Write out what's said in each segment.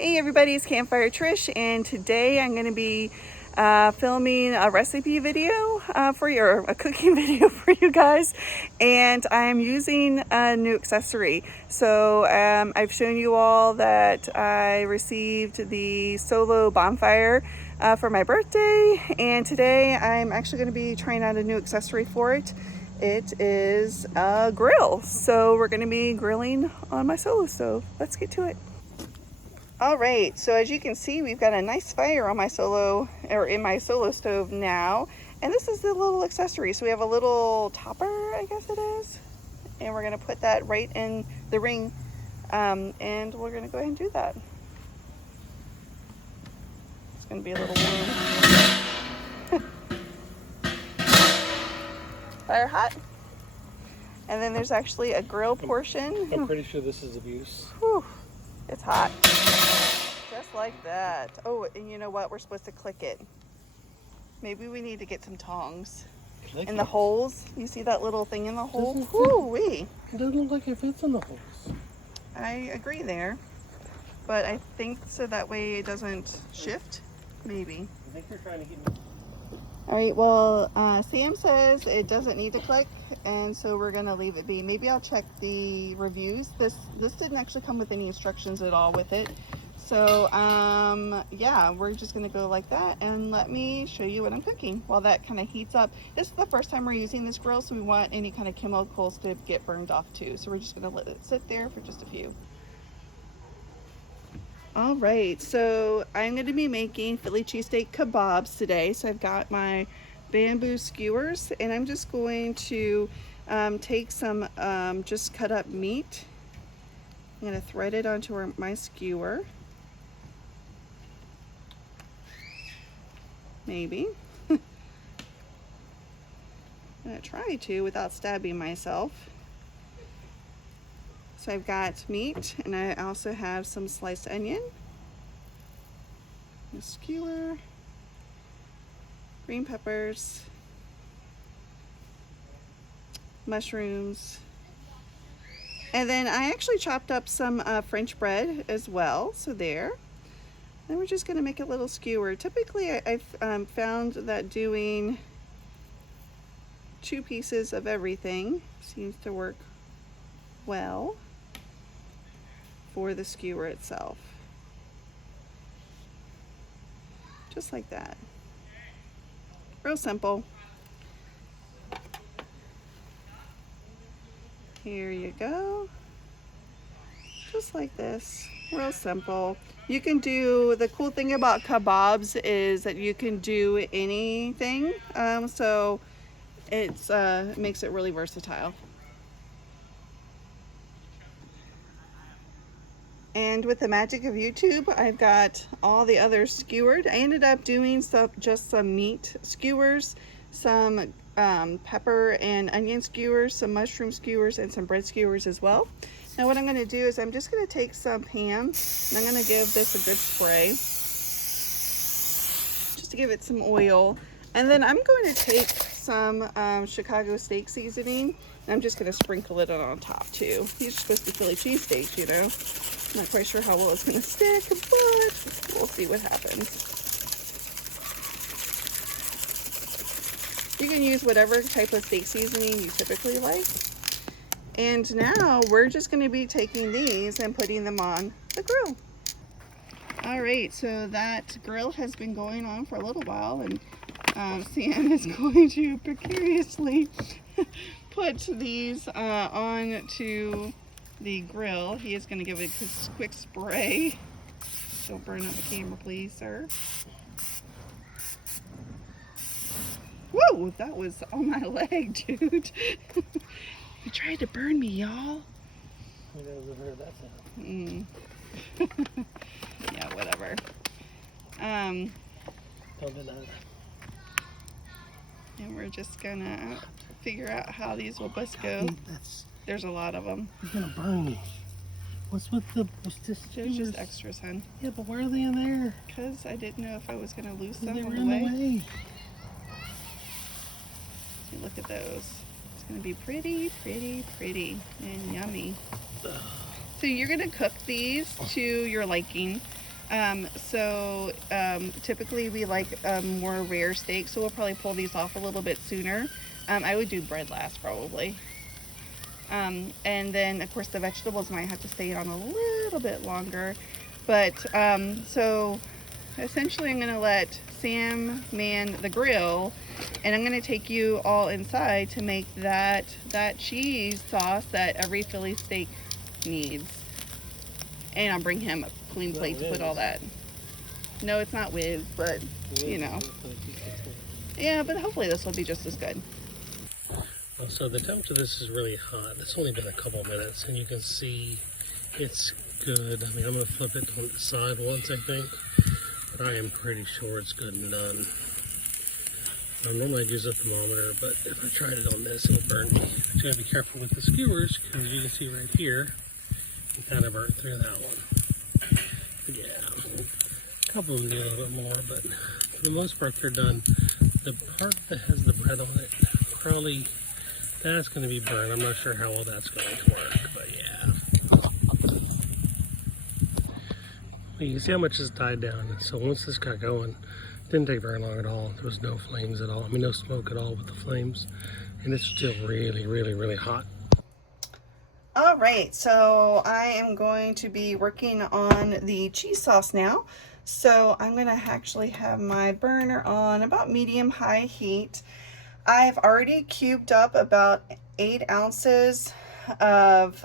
Hey everybody, it's Campfire Trish, and today I'm going to be filming a recipe video for you, or a cooking video for you guys, and I'm using a new accessory. So I've shown you all that I received the Solo Bonfire for my birthday, and today I'm actually going to be trying out a new accessory for it. It is a grill, so we're going to be grilling on my Solo stove. Let's get to it. All right, so as you can see, we've got a nice fire on my Solo, or in my Solo stove now. And this is the little accessory. So we have a little topper, I guess it is. And we're gonna put that right in the ring. And we're gonna go ahead and do that. It's gonna be a little warm. Fire hot. And then there's actually a grill portion. I'm pretty sure this is abuse. Whew, it's hot. Just like that. Oh, and you know what? We're supposed to click it. Maybe we need to get some tongs. In the holes. You see that little thing in the hole? Woo-wee. It doesn't look like it fits in the holes. I agree there. But I think so that way it doesn't shift. Maybe. I think you're trying to get me. Alright, well, Sam says it doesn't need to click, and so we're going to leave it be. Maybe I'll check the reviews. This didn't actually come with any instructions at all with it. So, yeah, we're just going to go like that, and let me show you what I'm cooking while that kind of heats up. This is the first time we're using this grill, so we want any kind of chemicals to get burned off too. So we're just going to let it sit there for just a few. All right, so I'm going to be making Philly cheesesteak kebabs today. So I've got my bamboo skewers, and I'm just going to take some just cut up meat. I'm going to thread it onto my skewer. Maybe. I'm going to try to without stabbing myself. So I've got meat, and I also have some sliced onion, a skewer, green peppers, mushrooms, and then I actually chopped up some French bread as well, so there. Then we're just going to make a little skewer. Typically I've found that doing 2 pieces of everything seems to work well for the skewer itself. Just like that. Real simple. Here you go. Just like this. Real simple. You can do, the cool thing about Kabobs is that you can do anything. So it makes it really versatile. And with the magic of YouTube, I've got all the others skewered. I ended up doing just some meat skewers, some pepper and onion skewers, some mushroom skewers, and some bread skewers as well. Now what I'm going to do is I'm just going to take some ham, and I'm going to give this a good spray, just to give it some oil. And then I'm going to take some Chicago steak seasoning, and I'm just going to sprinkle it on top too. These are supposed to be Philly cheesesteaks, you know. I'm not quite sure how well it's going to stick, but we'll see what happens. You can use whatever type of steak seasoning you typically like. And now we're just going to be taking these and putting them on the grill. All right, so that grill has been going on for a little while, and Sam is going to precariously put these on to the grill. He is going to give it a quick spray. Don't burn up the camera, please, sir. Whoa, that was on my leg, dude. He tried to burn me, y'all. Who knows if heard that sound? Yeah, whatever. Don't do that. And we're just gonna figure out how these will bust go. There's a lot of them. You're gonna burn me. What's this? There's just extras, hun. Yeah, but why are they in there? Because I didn't know if I was gonna lose some They on were the in way. the way. See, look at those. It's gonna be pretty, pretty, pretty, and yummy. So you're gonna cook these to your liking. Typically we like a more rare steak, so we'll probably pull these off a little bit sooner. I would do bread last probably. And then of course the vegetables might have to stay on a little bit longer. But so essentially I'm gonna let Sam man the grill, and I'm gonna take you all inside to make that cheese sauce that every Philly steak needs. And I'll bring him a clean plate to put all that. No, it's not whiz, but you know. Yeah, but hopefully this will be just as good. So the temperature of this is really hot. It's only been a couple minutes, and you can see it's good. I mean, I'm going to flip it on the side once, I think. But I am pretty sure it's good and done. Normally I'd use a thermometer, but if I tried it on this, it'll burn me. But you got to be careful with the skewers, because you can see right here, you kind of burnt through that one. But yeah, a couple of them need a little bit more, but for the most part, they're done. The part that has the bread on it, probably that's going to be burned. I'm not sure how well that's going to work, but yeah. Well, you can see how much has died down. So once this got going, it didn't take very long at all. There was no flames at all. I mean, no smoke at all with the flames. And it's still really, really, really hot. All right, so I am going to be working on the cheese sauce now. So I'm gonna actually have my burner on about medium-high heat. I've already cubed up about 8 ounces of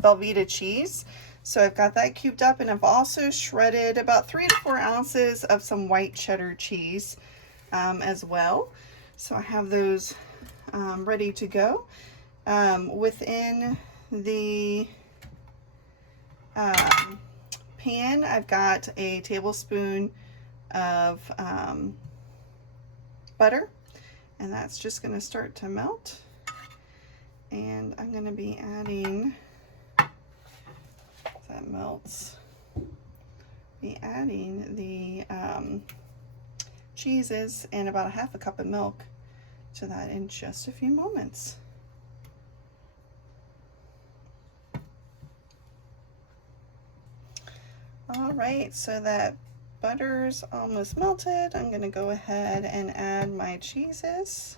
Velveeta cheese. So I've got that cubed up, and I've also shredded about 3 to 4 ounces of some white cheddar cheese as well. So I have those ready to go. Within the pan, I've got a tablespoon of butter, and that's just going to start to melt. And I'm going to be adding, as that melts, be adding the cheeses and about 1/2 cup of milk to that in just a few moments. All right, so that butter's almost melted. I'm gonna go ahead and add my cheeses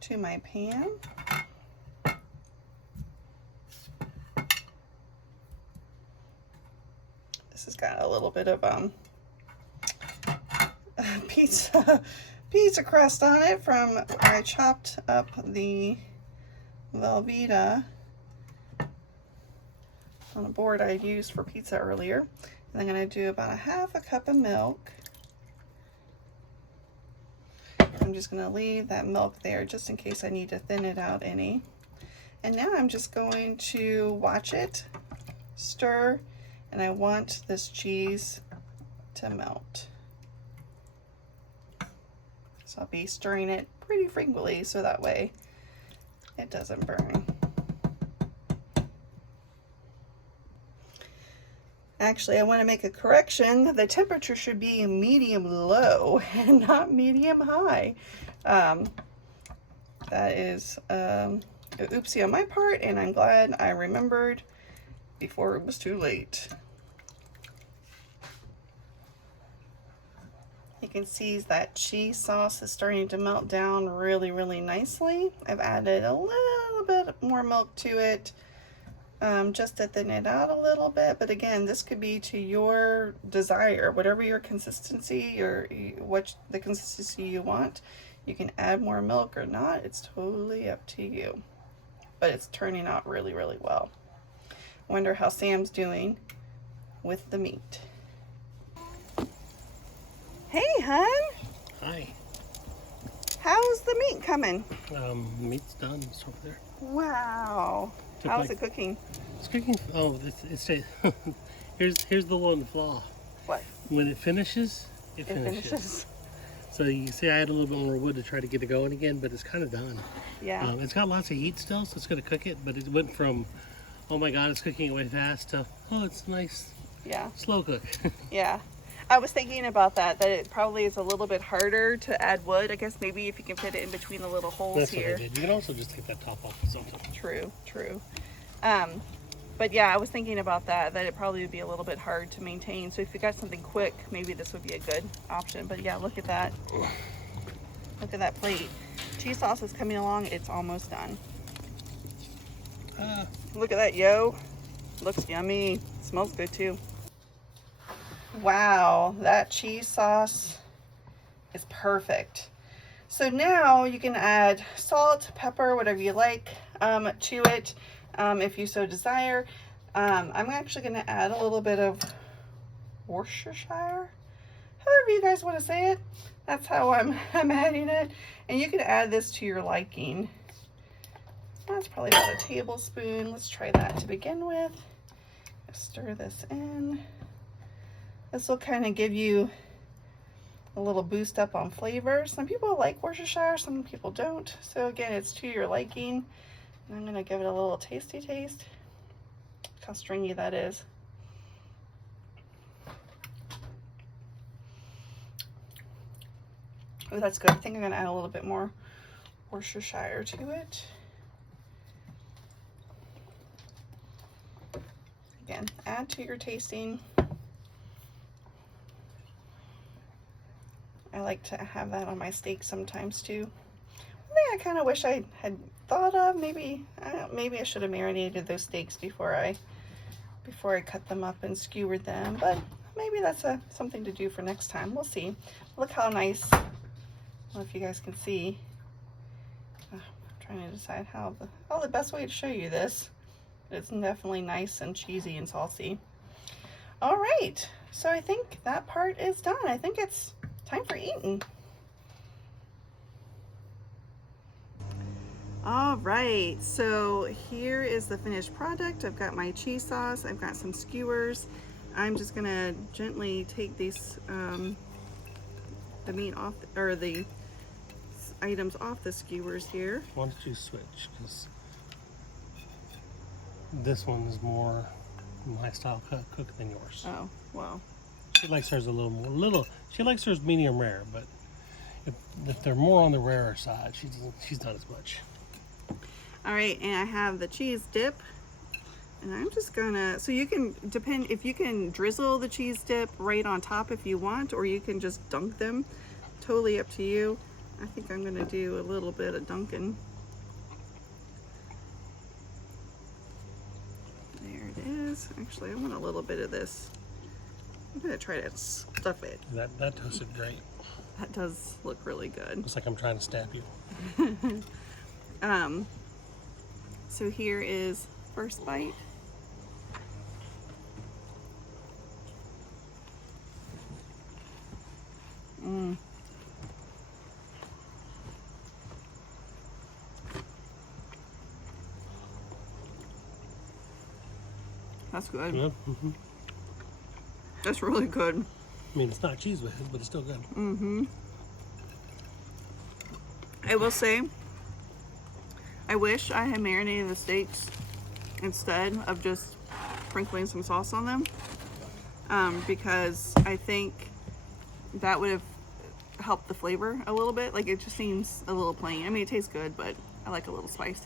to my pan. This has got a little bit of pizza crust on it from where I chopped up the Velveeta on a board I used for pizza earlier. And I'm going to do about 1/2 cup of milk. I'm just going to leave that milk there just in case I need to thin it out any. And now I'm just going to watch it stir, and I want this cheese to melt. So I'll be stirring it pretty frequently so that way it doesn't burn. Actually, I want to make a correction. The temperature should be medium low and not medium high. That is an oopsie on my part, and I'm glad I remembered before it was too late. You can see that cheese sauce is starting to melt down really, really nicely. I've added a little bit more milk to it, just to thin it out a little bit. But again, this could be to your desire, whatever your consistency or what the consistency you want. You can add more milk or not. It's totally up to you. But it's turning out really, really well. I wonder how Sam's doing with the meat. Hey, hon. Hi. How's the meat coming? Meat's done. It's over there. Wow. How's it cooking? It's cooking. Oh, it's here's the one flaw. What? When it finishes, it finishes. So you see, I had a little bit more wood to try to get it going again, but it's kind of done. Yeah. It's got lots of heat still, so it's going to cook it. But it went from, oh my God, it's cooking away fast, to oh, it's nice. Yeah. Slow cook. Yeah. I was thinking about that it probably is a little bit harder to add wood. I guess maybe if you can fit it in between the little holes. That's here. What I did. You can also just take that top off or something. True, true. But yeah, I was thinking about that it probably would be a little bit hard to maintain. So if you got something quick, maybe this would be a good option. But yeah, look at that. Look at that plate. Cheese sauce is coming along. It's almost done. Look at that, yo. Looks yummy. Smells good too. Wow, that cheese sauce is perfect. So now you can add salt, pepper, whatever you like to it, if you so desire. I'm actually going to add a little bit of Worcestershire, however you guys want to say it. That's how I'm adding it. And you can add this to your liking. That's probably about a tablespoon. Let's try that to begin with. Stir this in. This will kind of give you a little boost up on flavor. Some people like Worcestershire, some people don't. So again, it's to your liking. And I'm gonna give it a little tasty taste. Look how stringy that is. Oh, that's good. I think I'm gonna add a little bit more Worcestershire to it. Again, add to your tasting. I like to have that on my steak sometimes too. One thing I kind of wish I had thought of, maybe I should have marinated those steaks before I cut them up and skewered them, but maybe that's something to do for next time. We'll see. Look how nice. I don't know if you guys can see. I'm trying to decide how the best way to show you this. It's definitely nice and cheesy and saucy. All right, so I think that part is done. I think it's time for eating. All right, so here is the finished product. I've got my cheese sauce. I've got some skewers. I'm just gonna gently take these, the meat off, or the items off the skewers here. Why don't you switch? Because this one is more my style cook than yours. Oh, well. She likes hers a little. She likes hers medium rare, but if they're more on the rarer side, she's not as much. All right, and I have the cheese dip, and I'm just gonna. So you can if you can drizzle the cheese dip right on top if you want, or you can just dunk them. Totally up to you. I think I'm gonna do a little bit of dunking. There it is. Actually, I want a little bit of this. I'm gonna try to stuff it. That toasted great. That does look really good. Looks like I'm trying to stab you. So here is first bite. That's good. Yeah. That's really good. I mean, it's not cheese with it, but it's still good. I will say, I wish I had marinated the steaks instead of just sprinkling some sauce on them, because I think that would have helped the flavor a little bit. Like, it just seems a little plain. I mean, it tastes good, but I like a little spice.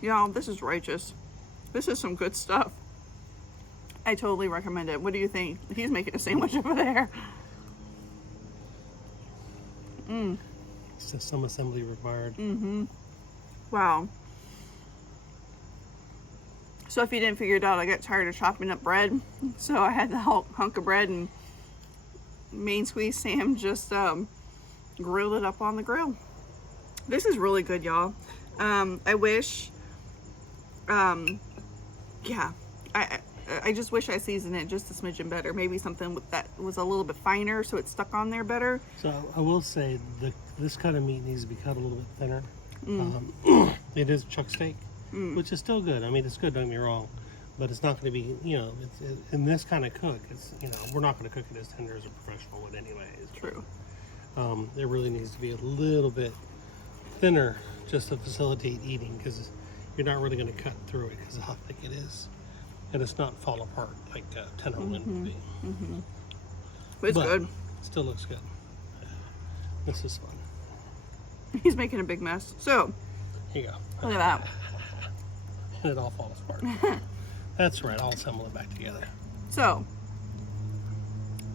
Y'all, this is righteous. This is some good stuff. I totally recommend it. What do you think? He's making a sandwich over there. It's just some assembly required. Wow. So if you didn't figure it out, I got tired of chopping up bread. So I had the hunk of bread, and Main Squeeze Sam just grilled it up on the grill. This is really good, y'all. I wish, yeah, I just wish I seasoned it just a smidgen better. Maybe something that was a little bit finer so it stuck on there better. So I will say this cut of meat needs to be cut a little bit thinner. It is chuck steak, which is still good. I mean, it's good, don't get me wrong, but it's not going to be, in this kind of cook, it's, we're not going to cook it as tender as a professional would anyways. True. It really needs to be a little bit thinner just to facilitate eating, because you're not really going to cut through it because of how thick it is, and it's not fall apart like tenderloin would be. It's but good. It still looks good. This is fun. He's making a big mess. So, Here you go. look at that. And it all falls apart. That's right. I'll assemble it back together. So,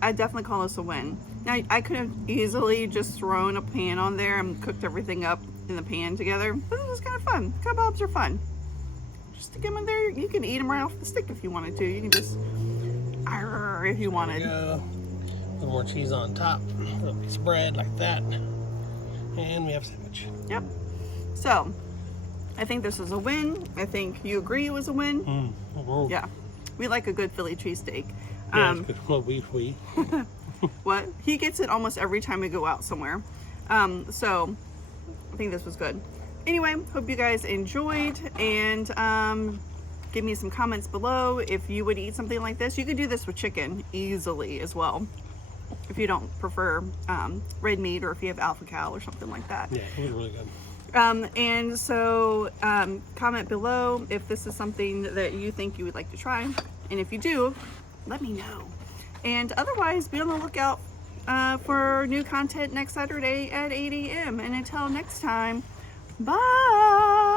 I definitely call this a win. Now, I could have easily just thrown a pan on there and cooked everything up in the pan together. But this is kind of fun. Kabobs are fun. Just stick them in there. You can eat them right off the stick if you wanted to. You can just, if you wanted. There we go. A little more cheese on top. A little piece of bread like that. And we have a sandwich. Yep. So, I think this is a win. I think you agree it was a win. Yeah. We like a good Philly cheesesteak. Yeah, it's good. Well, we. What? He gets it almost every time we go out somewhere. So, I think this was good. Anyway, hope you guys enjoyed, and give me some comments below if you would eat something like this. You could do this with chicken easily as well, if you don't prefer red meat, or if you have alpha cow or something like that. Yeah, it was really good. And so comment below if this is something that you think you would like to try, and if you do, let me know. And otherwise, be on the lookout for new content next Saturday at 8 a.m. And until next time, bye!